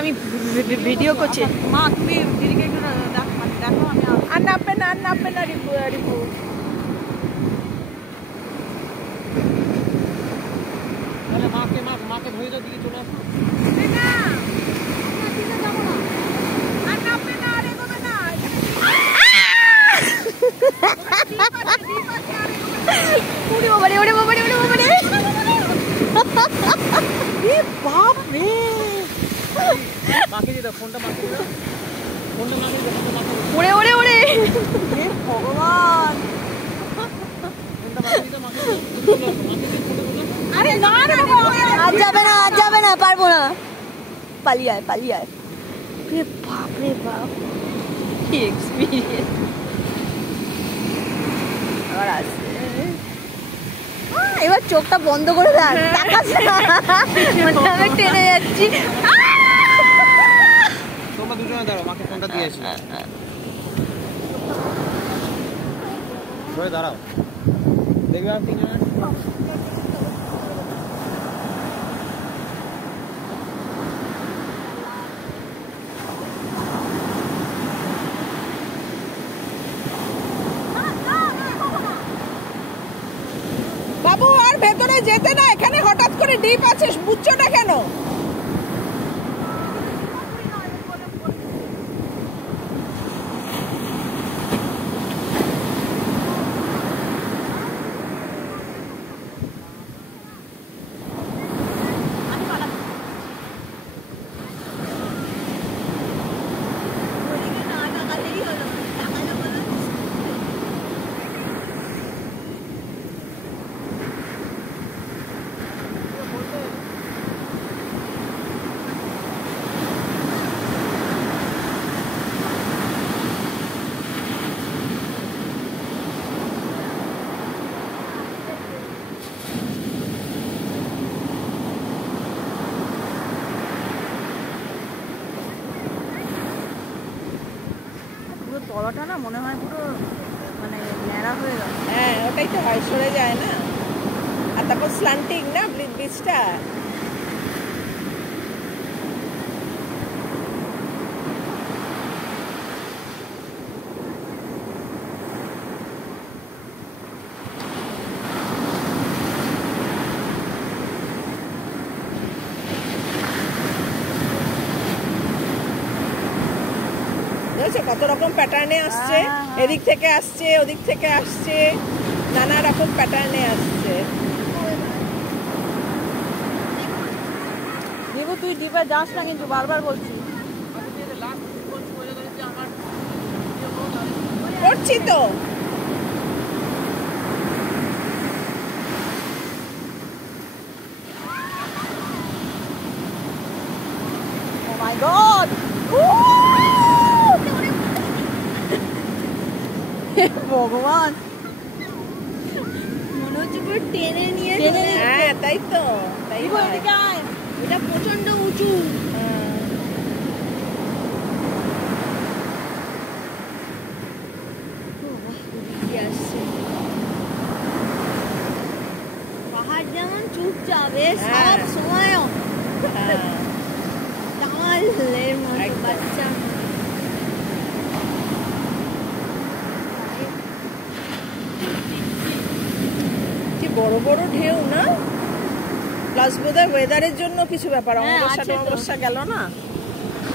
আমি ভিডিও করছি। মা তুমি দিদিকে একটু দেখো। আমি আর নামবে না রিপু তাহলে মাকে ধরে দাও, দিকে চলে আসো। না যাবো না, আর নামবে না, আর এগোবে না। ওরে বাবারে বাপ রে। মাকে দিয়ে দাও, ফোনটা মাকে দিয়ে দাও, ওরে ভগবান। আরে না আজ যাবে না, পারবো না, পালিয়ে আয়। রে বাপ কি এক্সপেরিয়েন্স। আবার আসছে, এবার চোখটা বন্ধ করে দেখ, তাকাস না, আমি টেনে যাচ্ছি। তোমরা দুজনে দাঁড়াও, মাকে ফোনটা দিয়ে আসি। ধরে দাঁড়াও, দেখবে আর তিনজনে। বাবু আর ভেতরে যেতে না, এখানে হঠাৎ করে ডিপ আছে, বুঝছো না কেন? তলাটা না মনে হয় পুরো মানে ন্যাড়া হয়ে গেল। হ্যাঁ ওটাই তো হয়, সরে যায় না, আর তারপর স্ল্যান্টিং না ব্রিজটা। কত রকম প্যাটার্নে আসছে, এদিক থেকে আসছে, ওদিক থেকে আসছে, নানা রকম প্যাটার্নে আসছে। দেবু তুই ডিপে যাস না কিন্তু, বারবার বলছি। করছি তো। ও মাই গড, ভগবান, মনে হচ্ছে পুরো টেনে নিয়ে। হ্যাঁ তাই তো, তাই এটা প্রচন্ড উঁচু। পাহাড় যেমন চুপচাপ সব সময় দামালের মতো বাচ্চা। বড় বড় ঢেউ না, প্লাস বোধহয় ওয়েদারের জন্য কিছু ব্যাপার, অমাবস্যা গেল না।